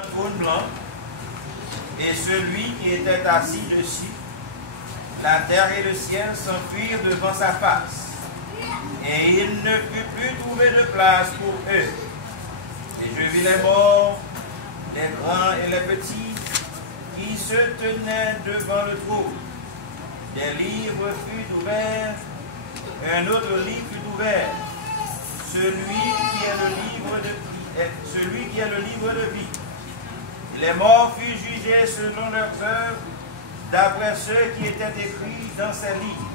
Un trône blanc, et celui qui était assis dessus, la terre et le ciel s'enfuirent devant sa face, et il ne fut plus trouvé de place pour eux. Et je vis les morts, les grands et les petits, qui se tenaient devant le trône. Des livres furent ouverts, un autre livre fut ouvert, celui qui est le livre de vie. Les morts furent jugés selon leurs œuvres, d'après ceux qui étaient écrits dans ces livres.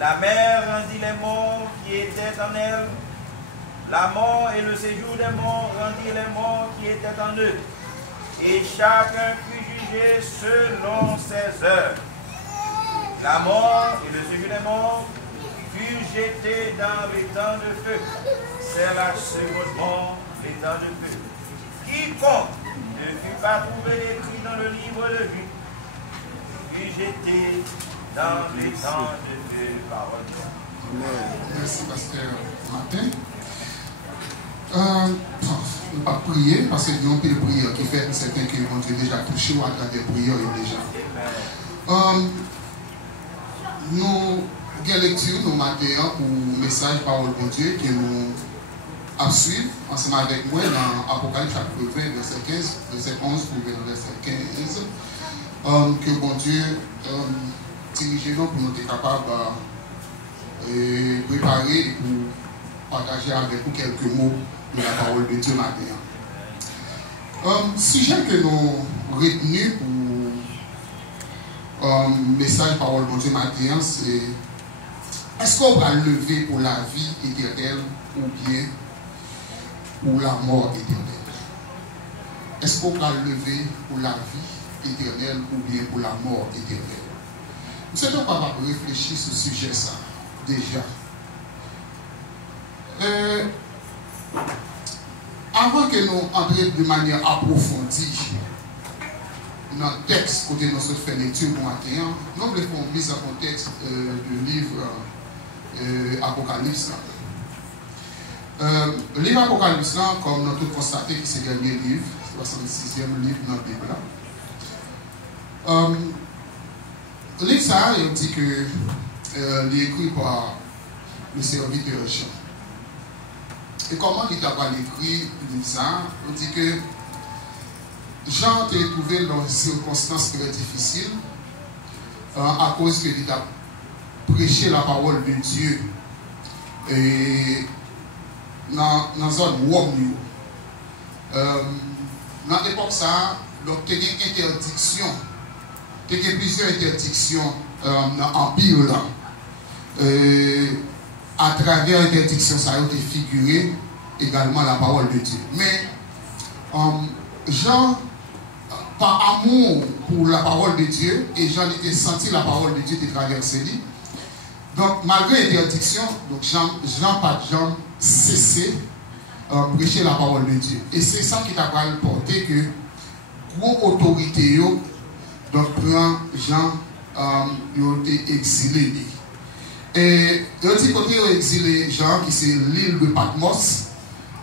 La mer rendit les morts qui étaient en elle. La mort et le séjour des morts rendirent les morts qui étaient en eux. Et chacun fut jugé selon ses œuvres. La mort et le séjour des morts furent jetés dans les temps de feu. C'est la seconde mort, les temps de feu. Quiconque ne fut pas trouvé écrit dans le livre de vie fut jeté dans les temps de feu. Parole de Dieu. Merci, pasteur Martin. On ne va pas prier parce qu'il y a un peu de prière qui fait certains qui ont déjà touché ou à travers des prières déjà. Nous avons lecture nous matin pour message parole de Dieu que nous à suivre ensemble avec moi dans Apocalypse chapitre 20, verset 15, verset 11 pour verset 15. Que bon Dieu dirige nous pour nous être capables de préparer et pour partager avec vous quelques mots de la parole de Dieu matin. Sujet que nous retenu pour message parole de Dieu matin, c'est est-ce qu'on va lever pour la vie éternelle ou bien pour la mort éternelle? Est-ce qu'on va lever pour la vie éternelle ou bien pour la mort éternelle? Nous sommes capables de réfléchir sur ce sujet ça déjà. Avant que nous entrions de manière approfondie dans le texte côté nous fait lecture pour matin, nous voulons faire une mise en contexte du livre Apocalypse. Le livre Apocalypse, comme nous avons tous constaté que c'est le dernier livre, 66e livre dans la Bible. Le livre, ça, il dit que il est écrit par le serviteur Jean. Et comment il a écrit le livre, ça? Il dit que Jean était trouvé dans des circonstances très difficiles à cause qu'il a prêché la parole de Dieu et dans la zone Rome. Dans l'époque, ça, donc, il y a une interdiction. Il y a plusieurs interdictions dans l'Empire là. À travers l'interdiction, ça a été figuré également la parole de Dieu. Mais Jean, par amour pour la parole de Dieu, et Jean était senti la parole de Dieu de traverser lui. Donc, malgré l'interdiction, Jean pas Jean cessé prêcher la parole de Dieu. Et c'est ça qui t'a porté que gros autorité, donc Jean a été exilé. Et il dit côté exilé Jean, qui c'est l'île de Patmos.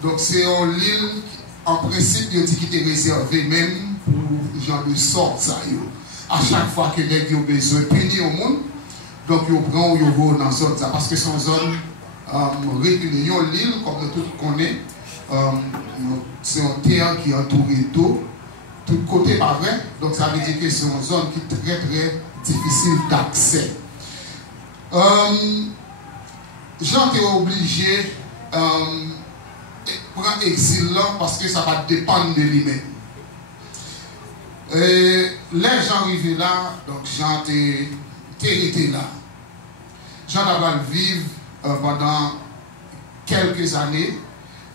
Donc c'est une île, en principe, il dit qui était réservée même pour gens de sorte ça. À chaque fois que les gens ont besoin de punir au monde, donc ils prennent ou ils vont dans sorte ça. Parce que c'est une zone reculée. L'île, comme nous tous connaissons, c'est une terre qui est entourée d'eau. Tout côté pas vrai. Donc ça veut dire que c'est une zone qui est très très difficile d'accès. Jean était obligé de prendre exil là parce que ça va dépendre de lui-même. Les gens arrivés là, donc Jean était là. Jean a vivre pendant quelques années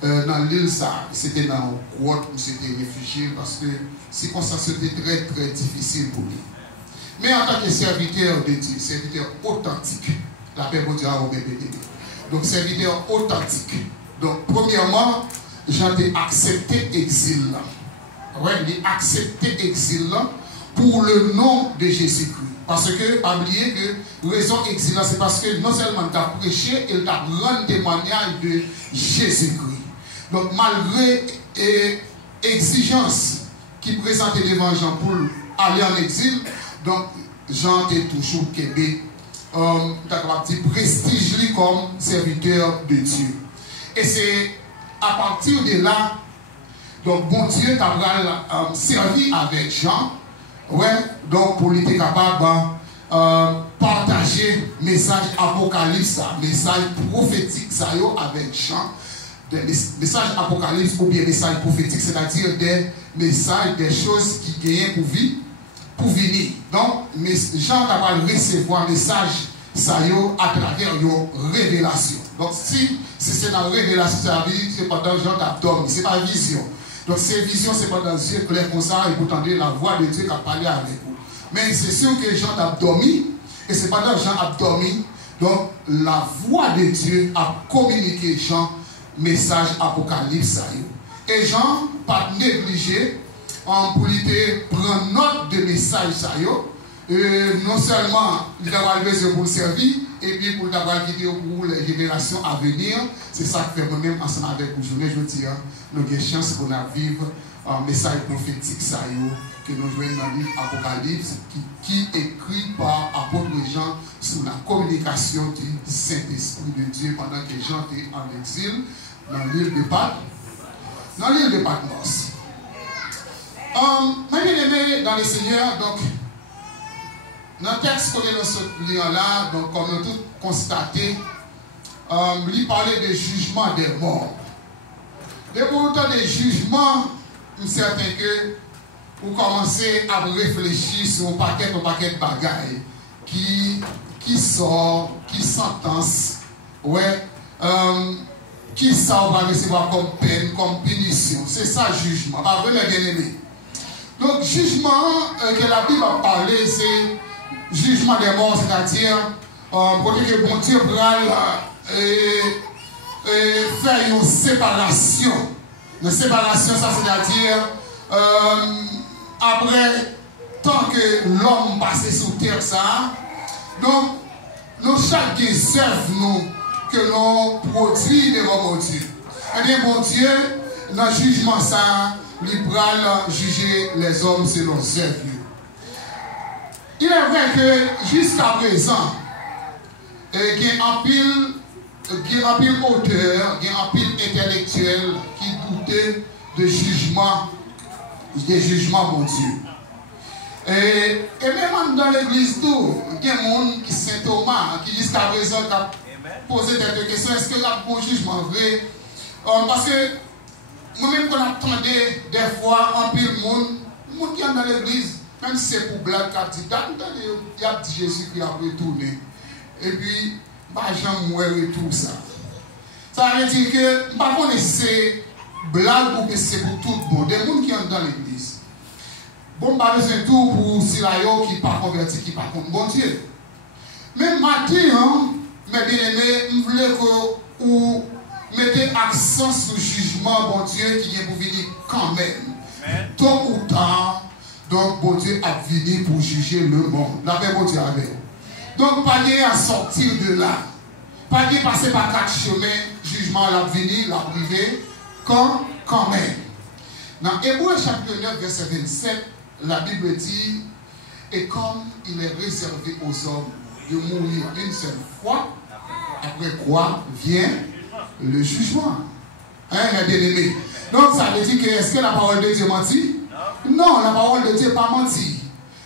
dans l'île ça. C'était dans une grotte où c'était réfugié parce que c'est comme ça, c'était très très difficile pour lui. Mais en tant que serviteur de Dieu, serviteur authentique, la paix pour Dieu a béni. Donc, serviteur authentique. Donc, premièrement, Jean a accepté l'exil. Ouais, il a accepté l'exil pour le nom de Jésus-Christ. Parce que, pas oublier que raison exil, c'est parce que non seulement il a prêché, il a rendu témoignage de Jésus-Christ. Donc, malgré exigence qui présentait devant Jean pour aller en exil. Donc, Jean était toujours Québec, prestige comme serviteur de Dieu. Et c'est à partir de là, donc bon Dieu t'a servi avec Jean, ouais, donc pour lui être capable de partager message apocalypse, message prophétique ça avec Jean, des messages apocalypse ou bien messages prophétiques, c'est-à-dire des messages, des choses qui gagnent pour venir. Donc, Jean t'a recevoir un message ça à travers une révélation. Donc, si c'est dans la révélation, ça veut dire que c'est pendant Jean t'a dormi, ce n'est pas vision. Donc, ces visions, c'est pas dans les yeux clairs comme ça, et vous entendez la voix de Dieu qui a parlé avec vous. Mais c'est sûr que Jean a dormi, et c'est pendant que Jean a dormi, donc la voix de Dieu a communiqué Jean, message apocalypse. Et Jean, pas négligé, pour lui prendre note de message, non seulement il a besoin pour le servir, et puis pour d'avoir guidé pour les générations à venir. C'est ça que fait moi-même ensemble avec vous. Je dis, nous avons chance qu'on a vivre un message prophétique que nous jouons dans le livre Apocalypse, qui est écrit par apôtre Jean sous la communication du Saint-Esprit de Dieu pendant que Jean était en exil dans l'île de Patmos. Dans l'île de Patmos. Mes bien-aimés dans le Seigneur, donc, dans le texte qu'on est dans ce lien-là, donc comme nous avons tous constaté, il parlait de jugement des morts. Et pour autant des jugements, je suis certain que vous commencez à réfléchir sur un paquet de bagailles qui sort, qui sentence, ouais, qui sort, va recevoir comme peine, comme punition. C'est ça le jugement. Pas vrai, mes bien-aimés. Donc, jugement que la Bible a parlé, c'est jugement des morts, c'est-à-dire pour que bon Dieu faire une séparation. Une séparation, ça c'est-à-dire après tant que l'homme passe sous terre, ça, donc nous chaque œuvre nous que nous produisons devant mon Dieu. Eh bien, mon Dieu, dans le jugement, ça, il va juger les hommes selon leurs œuvres. Il est vrai que jusqu'à présent, il y a un pile auteur, il y a un pile intellectuel qui doutait de jugement, des jugements, mon Dieu. Et même dans l'église, il y a des gens qui Saint Thomas, qui jusqu'à présent a posé des questions, est-ce qu'il y a un bon jugement vrai? Parce que moi-même, quand j'attendais des fois un pile de monde qui est dans l'église, même si c'est pour blague, il y a dit Jésus qui a retourné. Et puis, j'en mourir et tout ça. Ça veut dire que, je ne sais pas si c'est blague ou c'est pour tout le monde. Des gens qui sont dans l'église. Bon, c'est tout pour Silayo qui n'est pas converti, qui n'est pas contre bon Dieu. Mais maintenant, mes bien-aimés, je voulais que vous mettez accent sur le jugement, bon Dieu, qui vient pour venir quand même. Tôt ou tard, donc, bon Dieu a venu pour juger le monde. La paix, bon Dieu avec. Donc, pas à sortir de là. Pas de passer par 4 chemins, jugement l'a venu, l'a privé, quand même. Dans Hébreux chapitre 9, verset 27, la Bible dit, et comme il est réservé aux hommes de mourir une seule fois, après quoi vient le jugement. Hein, mes bien-aimés? Donc, ça veut dire que, est-ce que la parole de Dieu mentit? Non, la parole de Dieu n'est pas menti.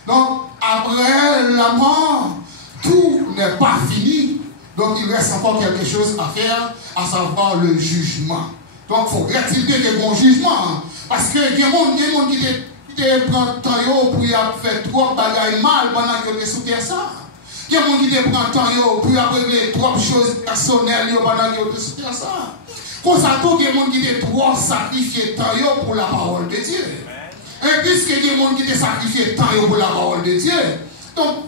Donc, après la mort, tout n'est pas fini. Donc, il reste encore quelque chose à faire, à savoir le jugement. Donc, il faut rectifier le bon jugement. Parce que il y a des gens qui te prennent le temps pour faire trop de bagailles mal pendant que tu sous terre ça. Il y a des gens qui te prennent le temps pour régler trop de choses personnelles pendant que tu sous terre ça. Comme ça, il y a des gens qui te trop sacrifié le temps pour la parole de Dieu. Et puisque il y a des gens qui te sacrifié le temps pour la parole de Dieu. Donc,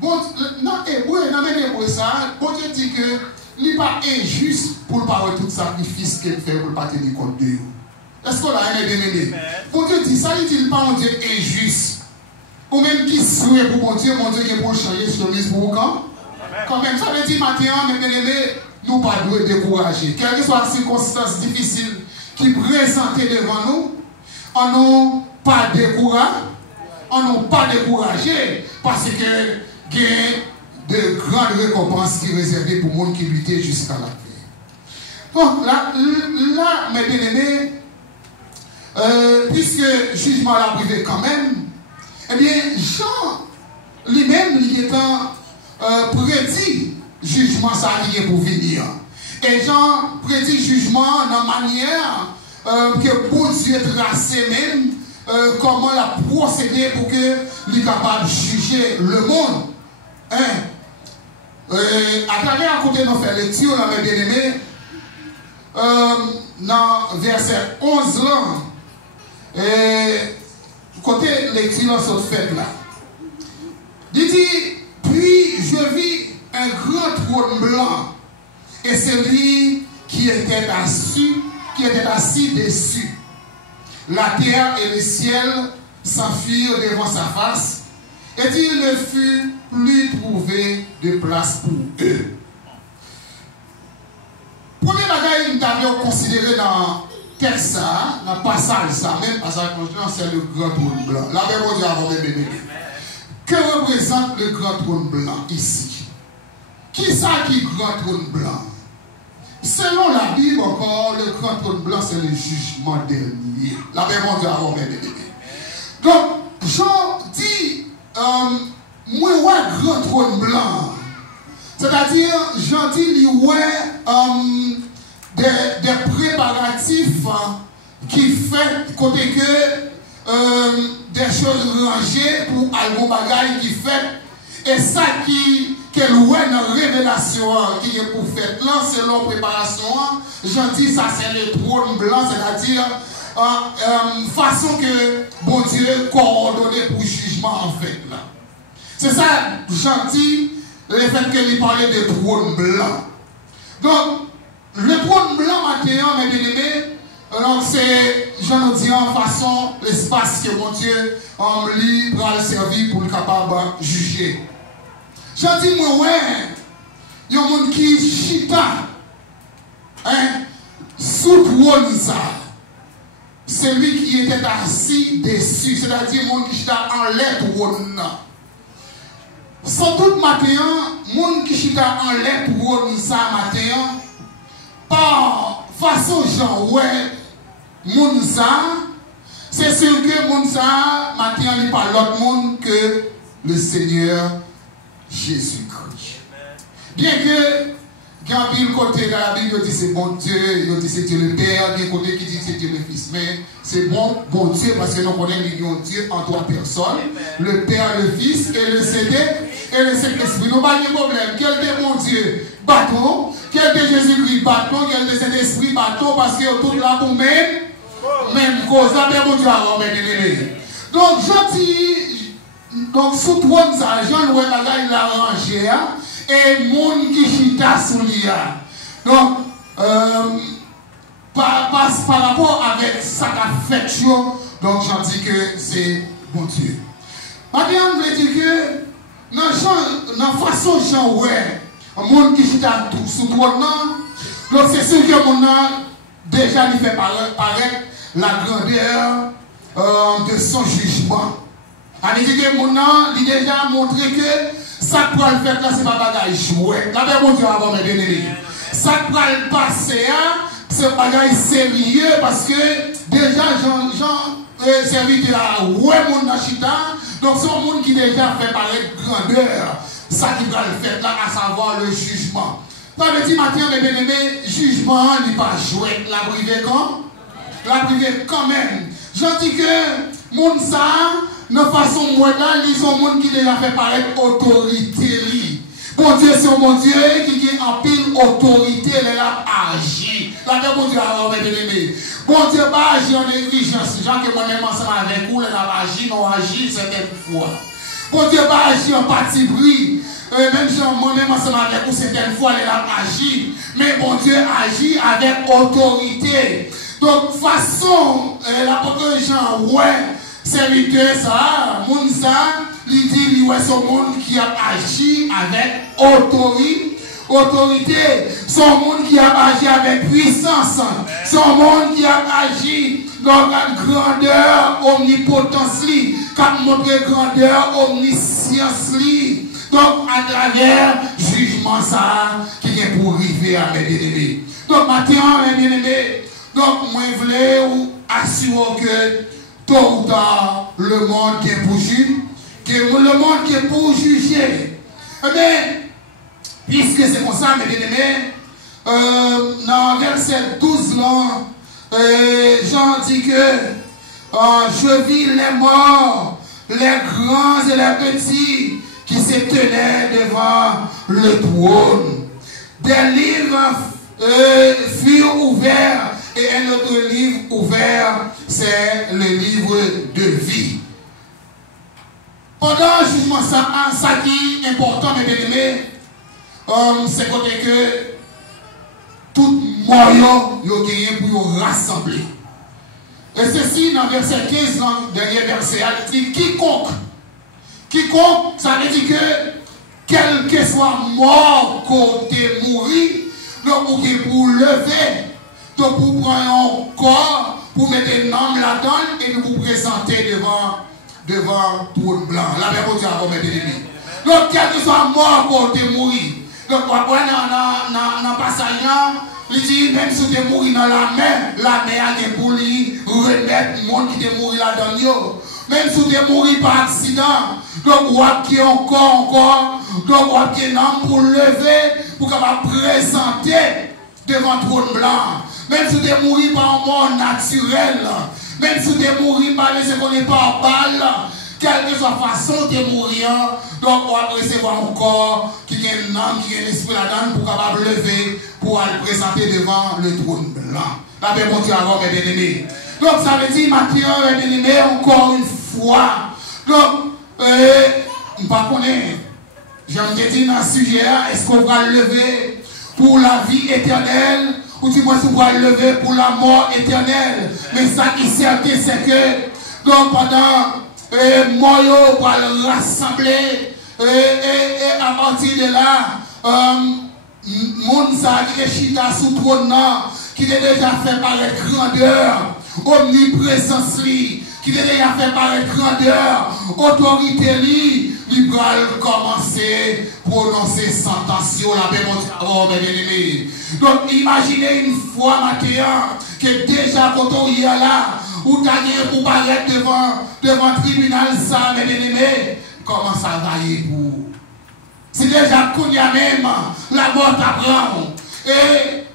bon, dans Hébreu, ça, bon Dieu dit que il n'est pas injuste pour ne pas avoir tout sacrifice qu'il fait pour ne pas tenir compte de vous. Est-ce qu'on a un bien-aimé? Bon Dieu dit ça, il ne dit pas un Dieu injuste. Ou même qui souhaite pour mon Dieu qui est pour changer chemise pour vous quand même, ça veut dire maintenant, mes bien-aimés, nous ne pas décourager. Quelles que soient les circonstances difficiles qui présentent devant nous, on nous pas découragé. On n'a pas découragé parce que il y a de grandes récompenses qui sont réservées pour les gens qui luttent jusqu'à la fin. Bon, là mes bien-aimés, puisque le jugement l'a privé quand même, eh bien, Jean lui-même, il est prédit jugement ça qui est pour venir. Et Jean prédit jugement dans la manière que bon Dieu tracé même comment la procéder pour que il est capable de juger le monde. Hein? À travers un côté nous faire lecture, là, mes bien-aimés, dans verset 11 là, côté lecture sur fait là. Il dit, puis je vis un grand trône blanc et celui qui était assis dessus. La terre et le ciel s'enfuirent devant sa face et il ne fut plus trouvé de place pour eux. Premier bagage que nous avions considéré dans le texte, dans le passage, même passage constituant, c'est le grand trône blanc. La même chose avant mes bébés. Que représente le grand trône blanc ici? Qui ça qui est le grand trône blanc? Selon la Bible encore, le grand trône blanc c'est le jugement dernier. La même chose avant mes bébés. Donc, Jean dit, moi, ouais, grand trône blanc. C'est-à-dire, Jean dit, ouais, des préparatifs qui fait côté que des choses rangées pour un bagage qui fait. Et ça qu'elle voit dans la révélation qui est pour faire là, selon la préparation, Jean dit, ça c'est le trône blanc, c'est-à-dire façon que bon Dieu coordonné pour jugement en fait là. C'est ça, Jean dit, le fait qu'il parlait de trône blanc. Donc, le trône blanc maintenant, mes bien-aimés, donc c'est, j'en dis en façon, l'espace que mon Dieu lui va le servir pour le capable de juger. J'en dis, moi, ouais, il y a un monde qui chita, hein, sous trône ça. Celui qui était assis dessus, c'est-à-dire le monde qui chita en l'air trône. Sans doute matin, le monde qui chita en l'air trône ça matin, par façon genre, ouais, moun ça, c'est sûr que moun ça, matin, il parle l'autre monde que le Seigneur Jésus-Christ. Bien que, quand il côté de la Bible, il dit c'est bon Dieu, il dit c'est Dieu le Père, bien côté qui dit c'est Dieu le Fils, mais c'est bon Dieu parce que nous connaissons l'union de Dieu en trois personnes, le Père, le Fils et le Saint-Esprit. Nous pas de problème. Quel est mon Dieu? Bâton. Quel est Jésus-Christ? Bâton. Quel est Saint-Esprit? Bâton. Parce que tout là pour même cause. Mais mon Dieu, alors, donc, gentil. Donc, sous trône, ça, Jean-Louis Bagaille l'a rangé. Et monde qui chita sous l'IA. Donc, par rapport avec ça qu'a fait, donc j'en dis que c'est bon Dieu. Maintenant, on veut dire que dans la façon Jean ouais, un monde qui chita sous trône, donc c'est sûr que mon déjà lui fait paraître la grandeur de son jugement. On dit que mon il déjà montré que ça pour le faire là, c'est pas bagage jouet. La même Dieu avant mes bien-aimés. Ça pour le passer, c'est bagage sérieux parce que déjà Jean serviteur là, ouais mon nachita, donc c'est un monde qui déjà fait paraître grandeur. Ça qui va le faire là, à savoir le jugement. Ça veut dire maintenant mes bien-aimés, jugement n'est pas jouet. La privée quand? La privée quand même. J'en dis que monde ça. De façon moi là, ils sont monde qui déjà fait paraître autorité. Bon Dieu, c'est mon Dieu qui a en pile autorité, il a agi. Là, bon Dieu, alors, mes bien-aimés. Bon Dieu, pas agi en négligence. Gens que moi-même ensemble avec vous, il a agi, non agi certaines fois. Bon Dieu, pas agi en parti pris. Même si moi-même ensemble avec vous, certaines fois, il a agi. Mais bon Dieu agit avec autorité. Donc, façon, l'apôtre Jean, ouais. Serviteur ça, moun ça, il dit, c'est un monde qui a agi avec autorité, son monde qui a agi avec puissance, son monde qui a agi dans la grandeur, omnipotence, qui a montré grandeur, omniscience. Donc, à travers jugement, ça, qui est pour arriver à mes bien-aimés. Donc, maintenant, mes bien-aimés, donc, moi, je voulais assurer que tôt ou tard, le monde qui est pour juger, que le monde qui est pour juger. Mais, puisque c'est comme ça, mes bien-aimés, dans verset 12, là, Jean dit que je vis les morts, les grands et les petits, qui se tenaient devant le trône. Des livres furent ouverts et un autre livre ouvert, c'est le livre de vie. Pendant le jugement, ça qui est important, mes bien-aimés, c'est côté que tout moyen yo gagné pour rassembler. Et ceci, dans verset 15, dans le dernier verset, il dit quiconque, ça veut dire que quel que soit mort côté mourir, donc pour lever, donc pour prendre un corps, pour mettre un homme là-dedans et nous vous présenter devant trône blanc. La même chose à mettre l'ennemi. Donc quel que soit mort côté mourir. Donc après dans passage il dit même si tu es mort dans la mer a pour lui remettre le monde qui est mort là-dedans. Même si tu es mort par accident, donc on a qui encore, donc on a qui est pour lever, pour capable présenter devant le trône blanc. Même si tu es mort par un mort naturel, même si tu es mort par les secondes par balle, quelle que soit la façon de mourir, donc on va recevoir un corps qui a une âme, qui a un esprit là-dedans pour capable lever, pour aller présenter devant le trône blanc. La paix monte avant mes bien-aimés. Donc ça veut dire, Mathieu, mes bien-aimés, encore une fois. Donc, je ne connais pas. J'en ai dit dans ce sujet, est-ce qu'on va le lever pour la vie éternelle ou du moins on va le lever pour la mort éternelle? Mais ça qui est certain, c'est que donc pendant Moyo pour le rassembler et à partir de là, monde ça qui est chita sous trône qui est déjà fait par la grandeur, omniprésence qui a déjà fait par la grandeur, autorité il va commencer à prononcer sentence la paix mon bien-aimé. Donc imaginez une fois matin que déjà quand on y est là, ou tu as pour paraître devant le tribunal ça, mes bien-aimés, comment ça va y pour? C'est déjà qu'on y a même la mort t'apprend et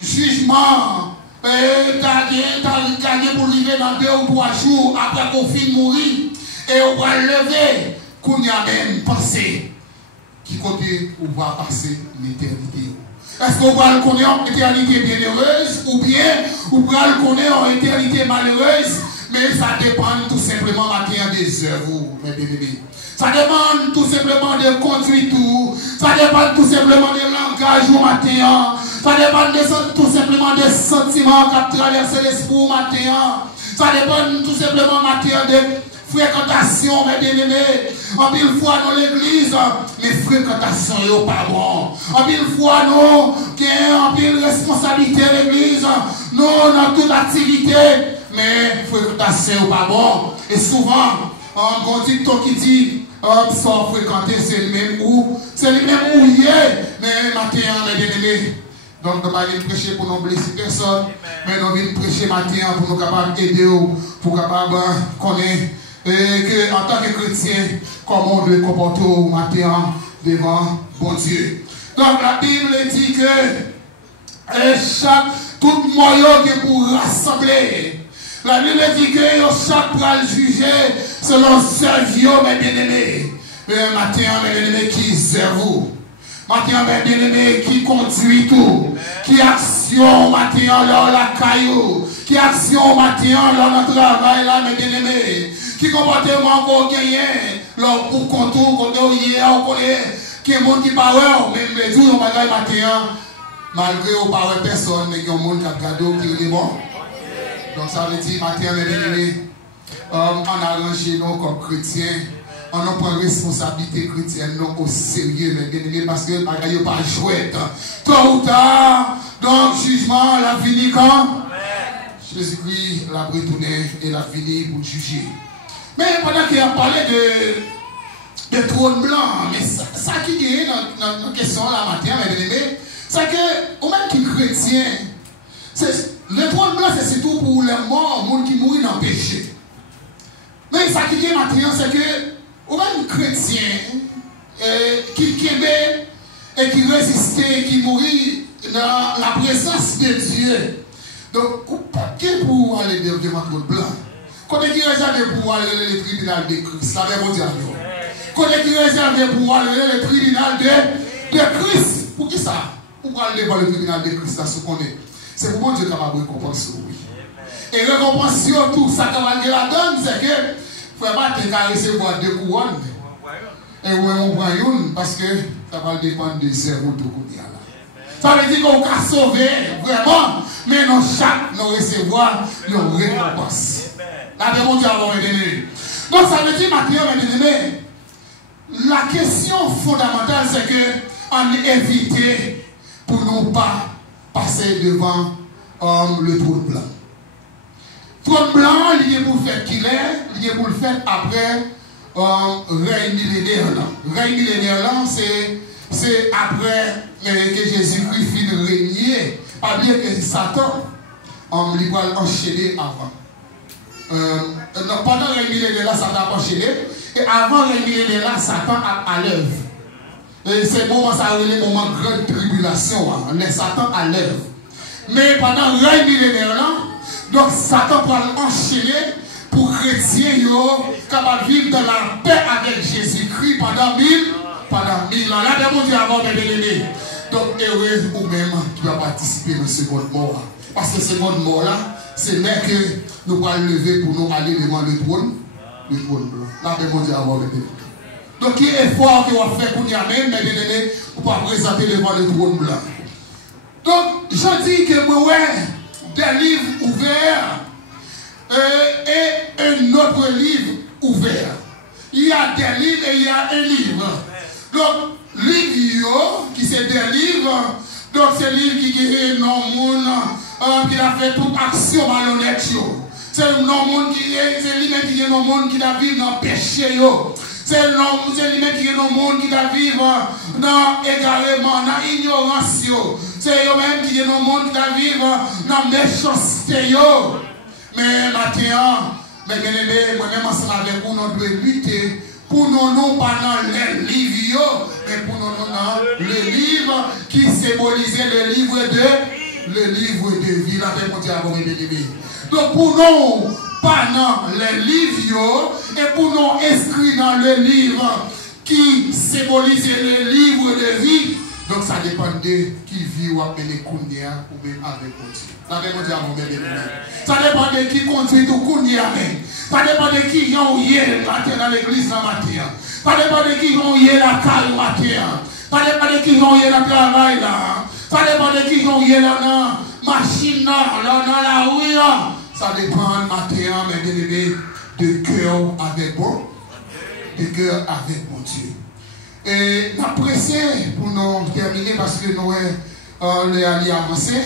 jugement. T'as gagné pour vivre dans 2 ou 3 jours après qu'on finit de mourir et on va lever qu'on y a même pensé qui côté on va passer l'éternité. Est-ce qu'on va le connaître en éternité bienheureuse ou bien on va le connaître en éternité malheureuse? Mais ça dépend tout simplement des œuvres, mes bien-aimés. Ça dépend tout simplement de conduite, ça dépend tout simplement de langage au matin, ça dépend tout simplement des sentiments qui traversent l'esprit au matin, ça dépend tout simplement matin de fréquentation, mes bien-aimés. En pile fois dans l'église, mais fréquentation n'est pas bon. En pile fois, nous, qui avons en pile responsabilité de l'église, nous, dans toute activité, mais fréquentation n'est pas bon. Et souvent, on dit tout qui dit, sans fréquenter, c'est le même où, c'est le même où il est, mais matin, mes bien-aimés. Donc, nous ne venons pas prêcher pour nous blesser personne, mais nous venons prêcher matin pour nous capables d'aider, pour capables connaître. Et que, en tant que chrétien, comment on doit comporter au matin devant bon Dieu. Donc la Bible dit que tout moyen qui est pour rassembler. La Bible dit que chaque pour le juger selon ce Dieu, mes bien-aimés. Mais matin, mes bien-aimés, qui servent vous. Matin, mes bien-aimés, qui conduit tout. Qui action matin dans la caillou. Qui action matin dans notre travail là, mes bien-aimés. Qui comportement qu'on gagne, leur pour contour, quand on y est, on connaît, qui est monde qui parle, même les jours, on va gagner matin, malgré on parle personne, mais il y a un monde qui a cadeau qui est bon. Donc ça veut dire, matin, mes bien-aimés, on a arrangé nous comme chrétiens, on en prend responsabilité chrétienne non au sérieux, mais bien aimé, parce que il n'y a pas chouette. Tôt ou tard, donc jugement, la fini quand Jésus-Christ l'a retourné et l'a fini pour juger. Mais pendant qu'il a parlé de trône blanc, mais ça qui est dans la question la matin, mes bien aimé, c'est que, au même qui chrétien, le trône blanc, c'est surtout pour les morts, les gens qui mourent dans le péché. Mais ça qui est maintenant, c'est que, au même chrétien, qui aimait et qui résistait, qui mourit dans la présence de Dieu. Donc, qui pour aller devant le trône blanc? Quand qui est réservé pour aller dans le tribunal de Christ, la même mondiale. Quand qui est réservé pour aller dans le tribunal de Christ, pour qui ça? Pour aller devant le tribunal de Christ, là, ce qu'on est. C'est pour mon Dieu qui va récompenser, oui. Et récompenser tout ça qui va la donne, c'est que il ne faut pas te recevoir 2 couronnes. Et on prend une parce que ça va dépendre de zéro de combien là. Ça veut dire qu'on va sauver vraiment, mais non chaque nous recevoir une récompense. La même Dieu va aider. Donc ça veut dire maintenant, mes amis, la question fondamentale c'est que on évite pour ne pas passer devant le trône blanc. Trône blanc, il est pour faire qu'il est, il est pour le faire après règne millénaire. Règne millénaire, c'est après que Jésus-Christ finit de régner. Pas bien que Satan, il va enchaîner avant. Pendant le règne millénaire, Satan a enchaîné. Et avant le règne millénaire, Satan a à l'œuvre. Et c'est le moment, ça a le moment de grande tribulation. Les Satan à l'œuvre. Mais pendant le règne millénaire, donc Satan va enchaîner pour chrétiens capables de vivre dans la paix avec Jésus-Christ pendant 1000 ans. Là, mon Dieu, avant de l'aimer. Donc, heureux ou même qui va participer dans ce seconde mort. Parce que ce seconde mort là, c'est là que nous allons lever pour nous aller devant le trône blanc. Là, mon Dieu, avant de l'aimer. Donc, il y a effort que vous faites pour y aller, mais bien aimé, pour pas présenter devant le trône blanc. Donc, je dis que moi, ouais, des livres ouverts et un autre livre ouvert. Il y a des livres et il y a un livre. Donc, livre qui c'est des livres, donc c'est livre qui est non monde qui a fait toute action malhonnête. C'est non monde qui est non monde qui a vécu dans le péché. C'est lui-même qui est dans le monde qui a vivre dans égarement, dans l'ignorance. C'est lui-même qui est dans le monde qui a vivre dans la méchanceté. Mais maintenant, moi-même ensemble avec vous, nous devons lutter pour nous, non pas dans les livres, mais pour nous dans le livre qui symbolisait le livre de vie. Là, avec mon Dieu, donc pour nous, pas dans les livres, et pour nous inscrire dans le livre qui symbolise le livre de vie. Donc ça dépend de qui vit ou appelle Kounia ou même avec Dieu. Ça dépend de qui conduit tout Kounia. Ça dépend de qui y a dans l'église la matière. Ça dépend de qui y a la caille matière. Ça dépend de qui y a le travail là. Ça dépend de qui y a la machine là, dans la rue là. Ça dépend maintenant, mais de cœur avec bon, de cœur avec mon Dieu. Et nous pressé pour nous terminer parce que nous allons avancer.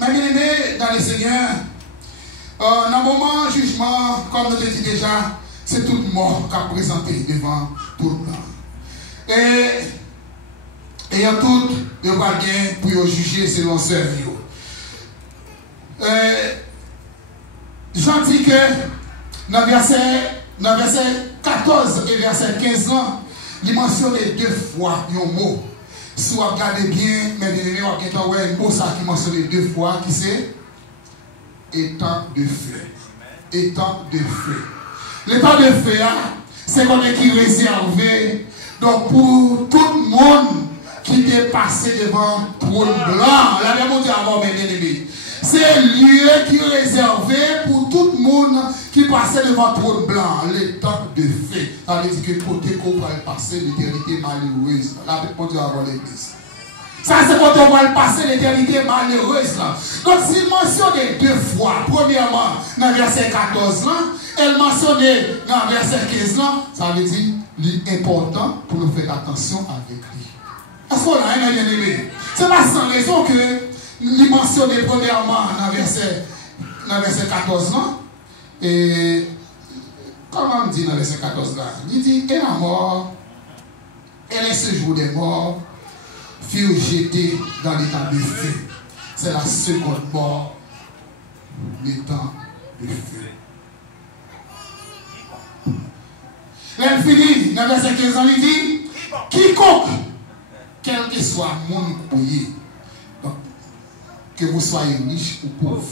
Mais bien aimé, dans les Seigneurs, dans le moment jugement, comme je l'ai dit déjà, c'est toute mort qu'a présenté devant tout le monde. Et il y a tout de bien pour juger selon ce vie. J'en dis que dans verset 14 et verset 15 ans, il mentionne 2 fois un mot. Si vous regardez bien, mais vous avez un mot qui mentionne 2 fois, qui c'est étant de feu. Étant de feu. L'état de feu, c'est comme qui est réservé donc pour tout le monde qui est passé devant le trône blanc. La même chose avant mes ennemis. C'est le lieu qui est réservé pour tout le monde qui passait devant le trône blanc, le temps de feu. Ça veut dire que côté qu'on va passer l'éternité malheureuse. La réponse avant l'église. Ça, c'est quand on va le passer l'éternité malheureuse. Là. Donc, s'il mentionne 2 fois, premièrement, dans le verset 14, là, elle mentionne dans le verset 15, là, ça veut dire l'important pour nous faire attention avec lui. Est-ce qu'on a un bien aimé? C'est pas sans raison que il mentionne premièrement dans le verset 14, là. Et comment on dit dans le verset 14 là? Il dit, elle est morte, elle est ce jour des morts, fut jetée dans l'état de feu. C'est la seconde mort, l'état de feu. Elle finit dans le verset 15 ans, il dit, quiconque, quel que soit mon courrier, que vous soyez riche ou pauvre,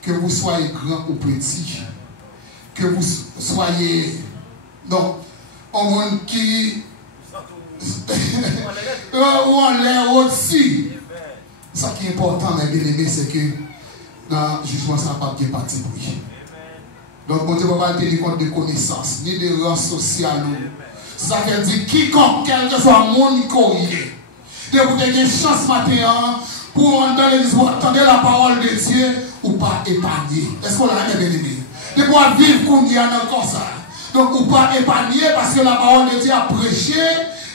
que vous soyez grand ou petit, que vous soyez, donc, un monde qui, ou on l'est au-dessus. Ce qui est important, mes bien-aimés, c'est que dans le jugement, ça n'a pas de parti pris. Donc, on ne peut pas tenir compte de connaissances, ni de rang social. Ça veut dire quiconque, quel que soit le monde qui est, de vous donner une chance matin pour entendre la parole de Dieu ou pas épargner. Est-ce qu'on l'a bien aimé? De pouvoir vivre comme il y a encore ça. Donc, ou pas épargner parce que la parole de Dieu a prêché.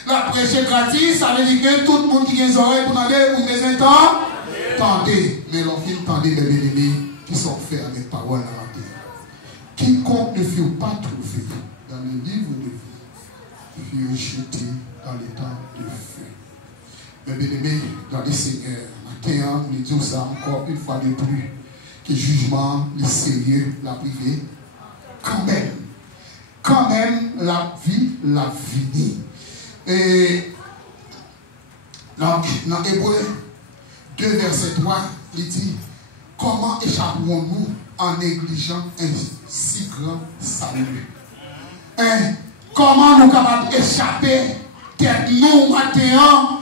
La prêcher gratis, ça veut dire que tout le monde qui a des oreilles pour entendre, vous les entendez. Tendez, mais l'enfant tendez les bien-aimés qui sont faits avec parole à la terre. Quiconque ne fut pas trouvé dans le livre de vie, fut jeté dans l'état de feu. Mais bien-aimés, dans les Seigneurs, matin, nous disons ça encore une fois de plus, que jugement, le sérieux, la privée, quand même, la vie, la vie. Et donc, dans Hébreu 2, verset 3, il dit, comment échappons-nous en négligeant un si grand salut? Et comment nous sommes capables d'échapper, nous, maintenant,